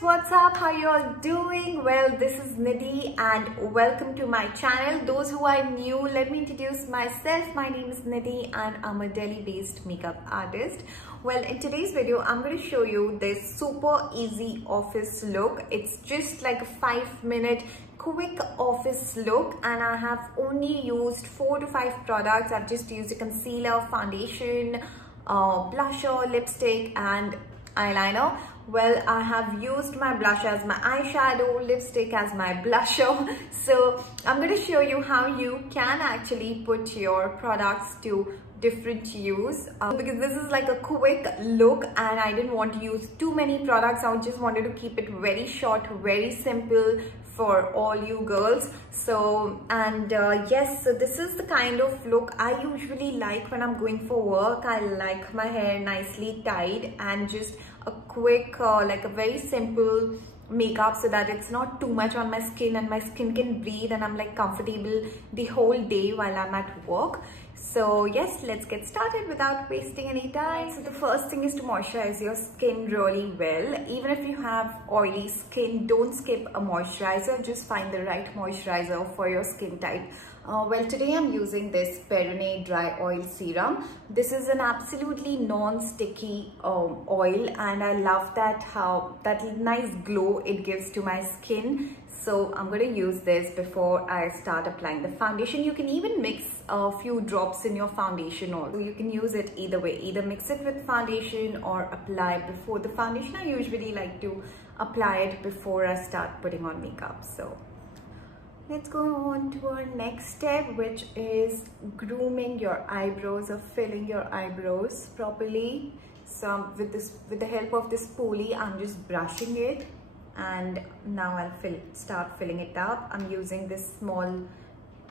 what's up? How you all doing? Well, this is Nidhi and welcome to my channel. Those who are new, let me introduce myself. My name is Nidhi and I'm a Delhi-based makeup artist. Well, in today's video, I'm going to show you this super easy office look. It's just like a 5-minute quick office look, and I have only used 4 to 5 products. I've just used a concealer, foundation, blusher, lipstick and eyeliner. Well, I have used my blush as my eyeshadow, lipstick as my blusher. So I'm going to show you how you can actually put your products to different use, because this is like a quick look and I didn't want to use too many products. I just wanted to keep it very short, very simple for all you girls. So yes, so this is the kind of look I usually like when I'm going for work. I like my hair nicely tied and just a quick like a very simple makeup so that it's not too much on my skin and my skin can breathe and I'm like comfortable the whole day while I'm at work. So yes, let's get started without wasting any time. So the first thing is to moisturize your skin really well. Even if you have oily skin, don't skip a moisturizer. Just find the right moisturizer for your skin type. Well, today I'm using this PERENNE Dry Oil Serum. This is an absolutely non-sticky oil, and I love that nice glow it gives to my skin. So I'm going to use this before I start applying the foundation. You can even mix a few drops in your foundation also. You can use it either way, either mix it with foundation or apply before the foundation. I usually like to apply it before I start putting on makeup. So let's go on to our next step, which is grooming your eyebrows or filling your eyebrows properly. So with the help of this spoolie, I'm just brushing it, and now I'll start filling it up. I'm using this small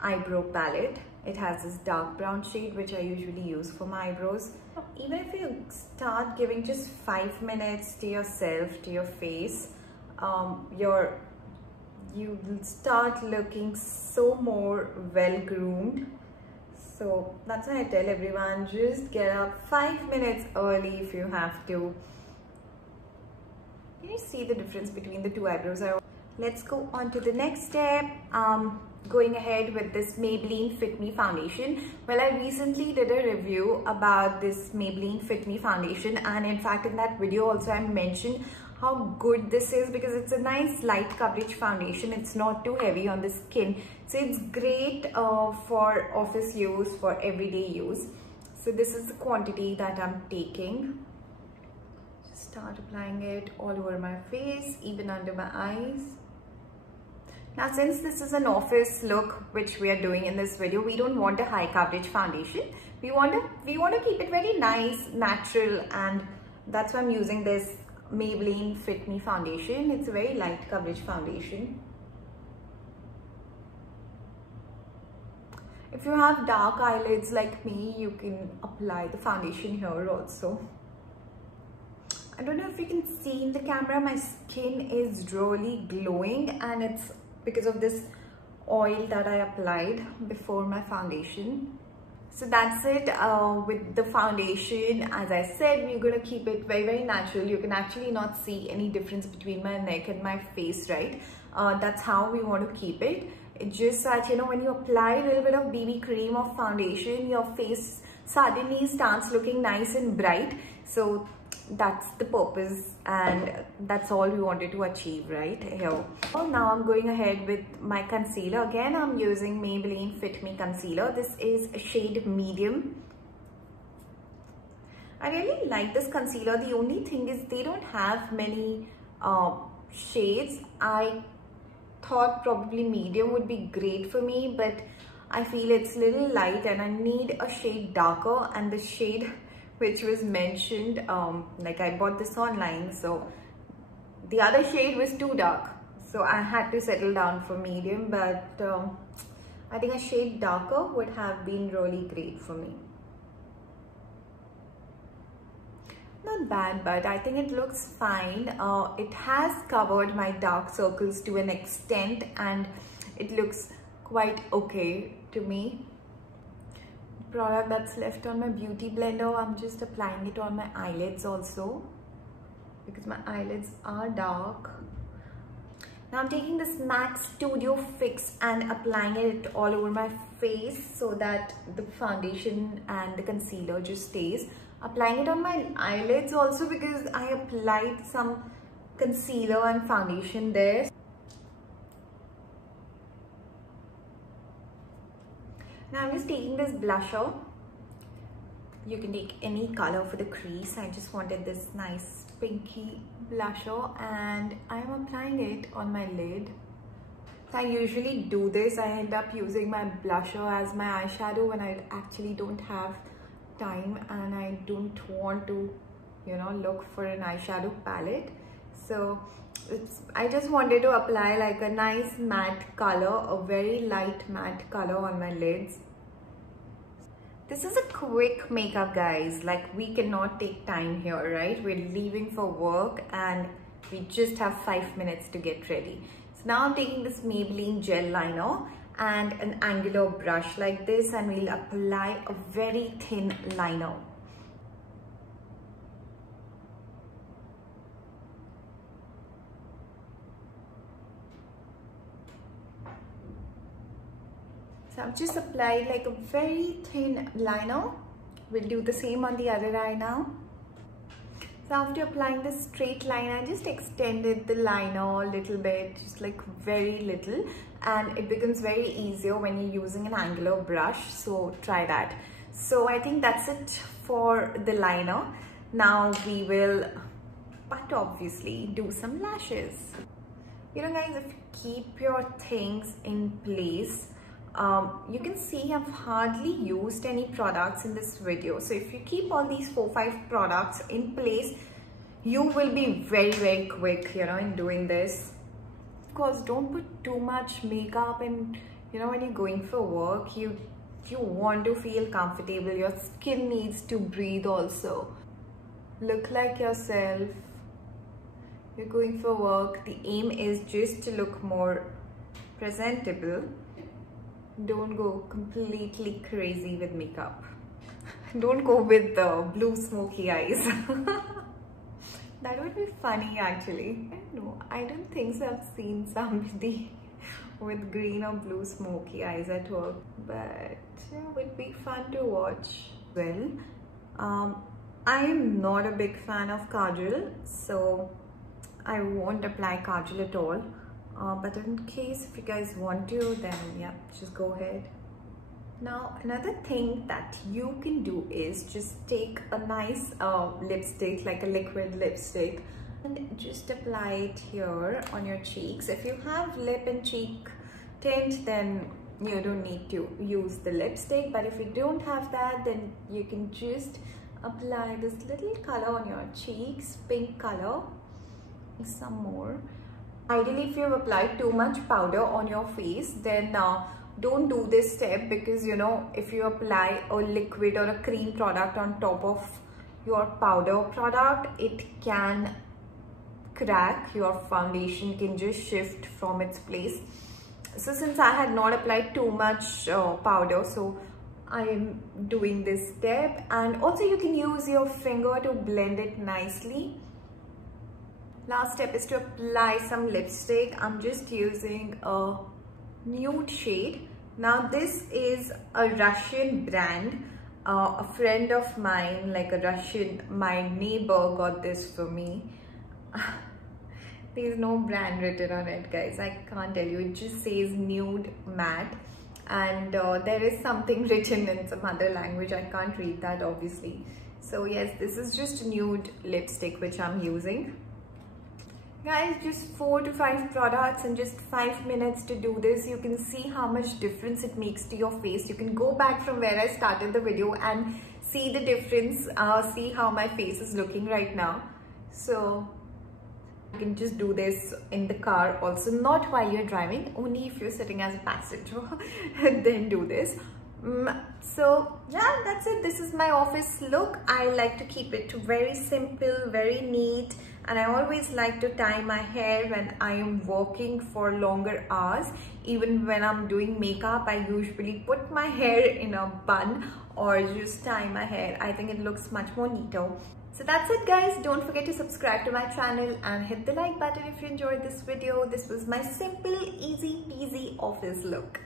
eyebrow palette. It has this dark brown shade, which I usually use for my eyebrows. Even if you start giving just 5 minutes to yourself, to your face, you will start looking so more well groomed. So that's why I tell everyone, just get up 5 minutes early if you have to. Can you see the difference between the two eyebrows? Let's go on to the next step. Going ahead with this Maybelline Fit Me foundation. Well, I recently did a review about this Maybelline Fit Me foundation, and in fact in that video also I mentioned how good this is because it's a nice light coverage foundation. It's not too heavy on the skin, so it's great for office use, for everyday use. So this is the quantity that I'm taking. Just start applying it all over my face, even under my eyes. Now, since this is an office look which we are doing in this video, we don't want a high coverage foundation. We want to keep it very nice, natural, and that's why I'm using this Maybelline Fit Me foundation. It's a very light coverage foundation. If you have dark eyelids like me, you can apply the foundation here also. I don't know if you can see in the camera, my skin is really glowing, and it's because of this oil that I applied before my foundation. So that's it with the foundation. As I said, we're going to keep it very, very natural. You can actually not see any difference between my neck and my face, right? That's how we want to keep it. It's just that, you know, when you apply a little bit of BB cream or foundation, your face suddenly starts looking nice and bright. So that's the purpose, and that's all we wanted to achieve right here. Well, now I'm going ahead with my concealer. Again, I'm using Maybelline Fit Me concealer. This is a shade medium. I really like this concealer. The only thing is they don't have many shades. I thought probably medium would be great for me, but I feel it's a little light and I need a shade darker, and the shade which was mentioned, like I bought this online, so the other shade was too dark, so I had to settle down for medium, but I think a shade darker would have been really great for me. Not bad, but I think it looks fine. It has covered my dark circles to an extent, and it looks quite okay to me. Product that's left on my beauty blender, I'm just applying it on my eyelids also, because my eyelids are dark. Now I'm taking this MAC Studio Fix and applying it all over my face so that the foundation and the concealer just stays. Applying it on my eyelids also because I applied some concealer and foundation there. Now I'm just taking this blusher. You can take any color for the crease. I just wanted this nice pinky blusher and I'm applying it on my lid. I usually do this. I end up using my blusher as my eyeshadow when I actually don't have time and I don't want to, you know, look for an eyeshadow palette. So I just wanted to apply like a nice matte color, a very light matte color on my lids. This is a quick makeup, guys. Like, we cannot take time here, right? We're leaving for work and we just have 5 minutes to get ready. So now I'm taking this Maybelline gel liner and an angular brush like this, and we'll apply a very thin liner. So I've just applied like a very thin liner. We'll do the same on the other eye now. So after applying this straight line, I just extended the liner a little bit, just like very little, and it becomes very easier when you're using an angular brush, so try that. So I think that's it for the liner. Now we will, but obviously, do some lashes. You know guys, if you keep your things in place, you can see I've hardly used any products in this video. So if you keep all these 4-5 products in place, you will be very quick, you know, in doing this. Of course, don't put too much makeup, and you know, when you're going for work, you want to feel comfortable. Your skin needs to breathe also. Look like yourself. You're going for work. The aim is just to look more presentable. Don't go completely crazy with makeup. Don't go with the blue smoky eyes. That would be funny actually. I don't know. I don't think so. I've seen somebody with green or blue smoky eyes at work, but yeah, it would be fun to watch. Well, I am not a big fan of kajal, so I won't apply kajal at all. But in case if you guys want to, then yeah, just go ahead. Now another thing that you can do is just take a nice lipstick, like a liquid lipstick, and just apply it here on your cheeks. If you have lip and cheek tint, then you don't need to use the lipstick, but if you don't have that, then you can just apply this little color on your cheeks, pink color, some more. Ideally, if you've applied too much powder on your face, then don't do this step, because you know, if you apply a liquid or a cream product on top of your powder product, it can crack. Your foundation can just shift from its place. So since I had not applied too much powder, so I am doing this step. And also you can use your finger to blend it nicely. Last step is to apply some lipstick. I'm just using a nude shade. Now this is a Russian brand. A friend of mine, like a Russian, my neighbor got this for me. There's no brand written on it, guys. I can't tell you. It just says nude matte, and there is something written in some other language. I can't read that obviously. So yes, this is just nude lipstick which I'm using. Guys, just 4 to 5 products and just 5 minutes to do this. You can see how much difference it makes to your face. You can go back from where I started the video and see the difference, see how my face is looking right now. So you can just do this in the car also, not while you're driving, only if you're sitting as a passenger then do this. So yeah, that's it. This is my office look. I like to keep it very simple, very neat, and I always like to tie my hair when I am working for longer hours. Even when I'm doing makeup, I usually put my hair in a bun or just tie my hair. I think it looks much more neater. So that's it guys. Don't forget to subscribe to my channel and hit the like button if you enjoyed this video. This was my simple, easy peasy office look.